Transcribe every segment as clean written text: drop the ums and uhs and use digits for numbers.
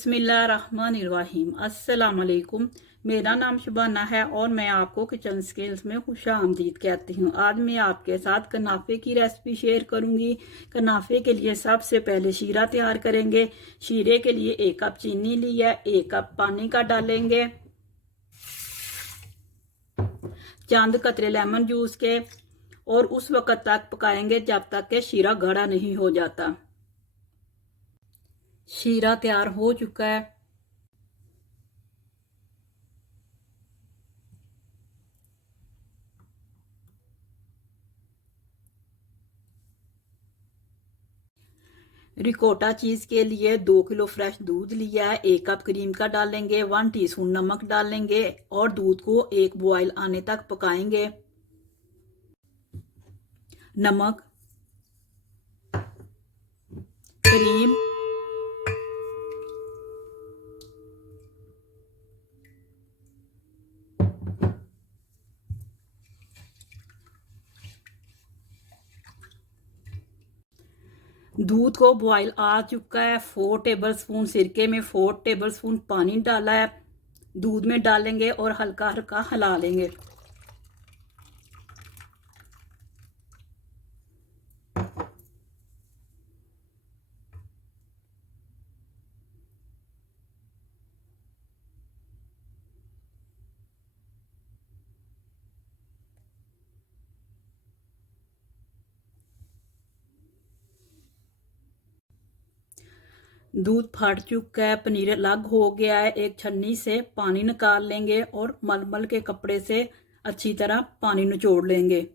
बिस्मिल्लाहिर्रहमानिर्रहीम। अस्सलाम वालेकुम। मेरा नाम शबाना है और मैं आपको किचन स्किल्स में खुशामदीद कहती हूँ। आज मैं आपके साथ कनाफे की रेसिपी शेयर करूँगी। कनाफे के लिए सबसे पहले शीरा तैयार करेंगे। शीरे के लिए 1 कप चीनी लिया, 1 कप पानी का डालेंगे, चंद कतरे लेमन जूस के, और उस वक्त तक पकाएंगे जब तक कि शीरा गाढ़ा नहीं हो जाता। शीरा तैयार हो चुका है। रिकोटा चीज़ के लिए 2 किलो फ्रेश दूध लिया है, 1 कप क्रीम का डालेंगे, 1 टीस्पून नमक डालेंगे और दूध को एक बॉयल आने तक पकाएंगे। नमक, क्रीम, दूध को बॉयल आ चुका है। 4 टेबलस्पून सिरके में 4 टेबलस्पून पानी डाला है, दूध में डालेंगे और हल्का हल्का हिला लेंगे। दूध फट चुका है, पनीर अलग हो गया है। एक छन्नी से पानी निकाल लेंगे और मलमल के कपड़े से अच्छी तरह पानी निचोड़ लेंगे।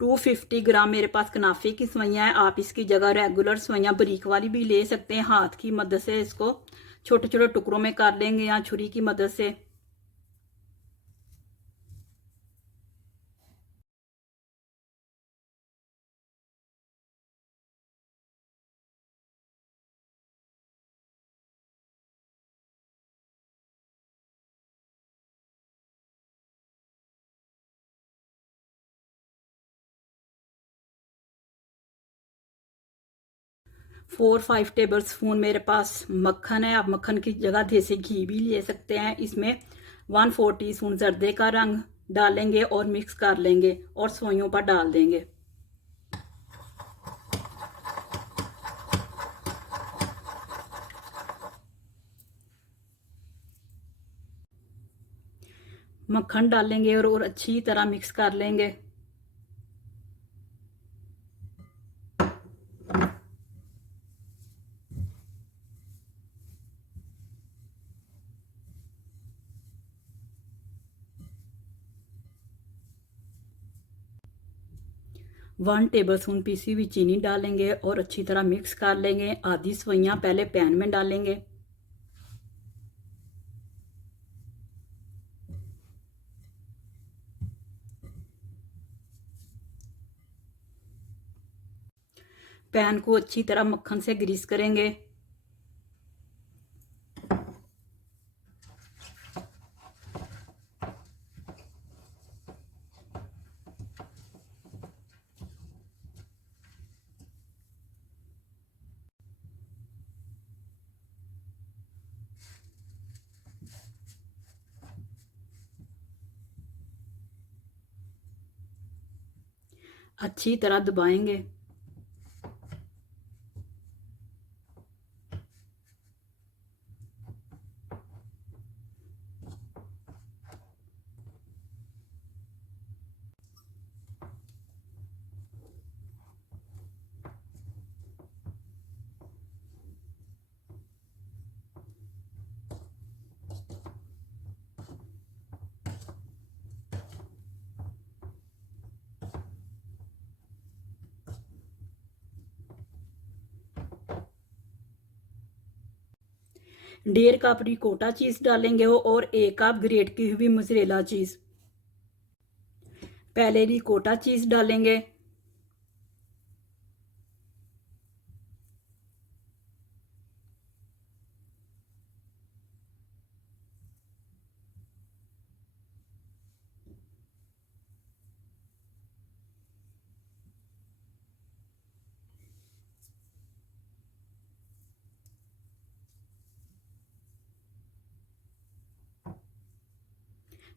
टू 250 ग्राम मेरे पास कनाफे की सवैयाँ हैं। आप इसकी जगह रेगुलर सवैयाँ बारीक वाली भी ले सकते हैं। हाथ की मदद से इसको छोटे छोटे टुकड़ों में कर लेंगे या छुरी की मदद से। फोर 5 टेबल स्पून मेरे पास मक्खन है। आप मक्खन की जगह देसी घी भी ले सकते हैं। इसमें 1/4 टीस्पून जर्दे का रंग डालेंगे और मिक्स कर लेंगे और सवैयों पर डाल देंगे। मक्खन डालेंगे और अच्छी तरह मिक्स कर लेंगे। वन टेबल स्पून पीसी हुई चीनी डालेंगे और अच्छी तरह मिक्स कर लेंगे। आधी सवैयाँ पहले पैन में डालेंगे। पैन को अच्छी तरह मक्खन से ग्रीस करेंगे। अच्छी तरह दबाएंगे। डेढ़ कप रिकोटा चीज़ डालेंगे हो और 1 कप ग्रेट की हुई मोज़रेला चीज़। पहले रिकोटा चीज़ डालेंगे,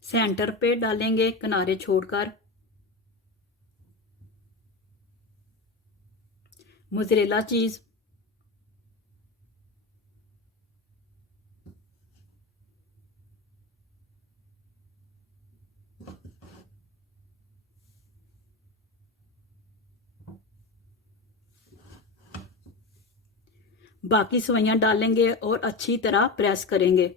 सेंटर पे डालेंगे किनारे छोड़कर मोज़रेला चीज़, बाकी सवैयां डालेंगे और अच्छी तरह प्रेस करेंगे।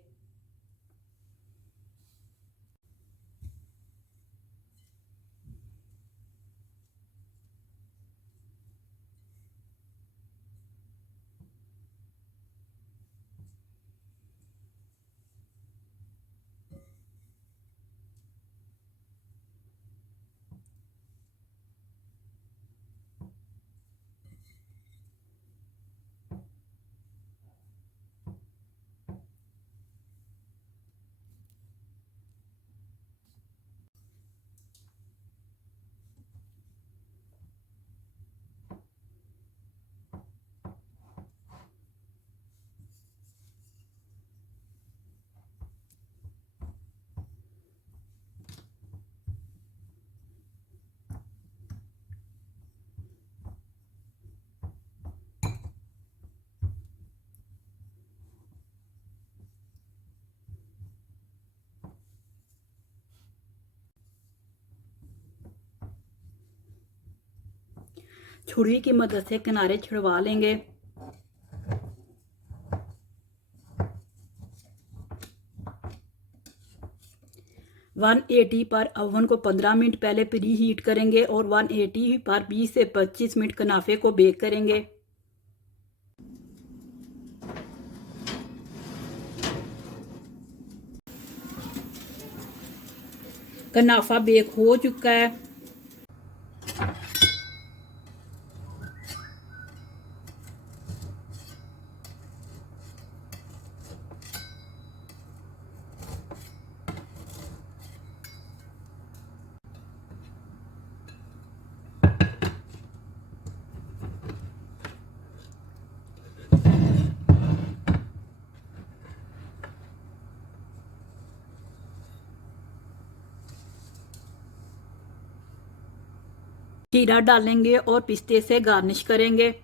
छुरी की मदद से किनारे छुड़वा लेंगे। वन 180 पर ओवन को 15 मिनट पहले प्री हीट करेंगे और 180 पर 20 से 25 मिनट कनाफे को बेक करेंगे। कनाफा बेक हो चुका है। जीरा डालेंगे और पिस्ते से गार्निश करेंगे।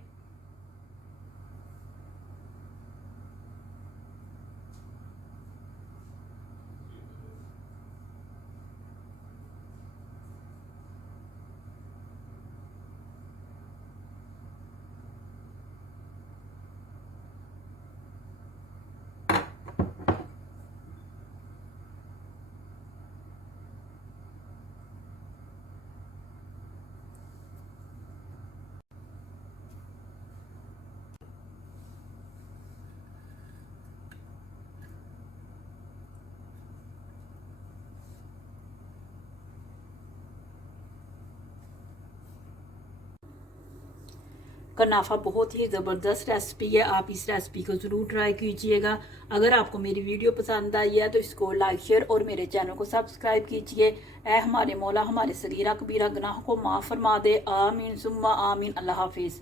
कनाफा बहुत ही ज़बरदस्त रेसिपी है, आप इस रेसिपी को ज़रूर ट्राई कीजिएगा। अगर आपको मेरी वीडियो पसंद आई है तो इसको लाइक शेयर और मेरे चैनल को सब्सक्राइब कीजिए। ऐ हमारे मौला हमारे सगीरा कबीरा गुनाह को माफ़ फरमा दे। आमीन सुम्मा आमीन। अल्लाह हाफिज़।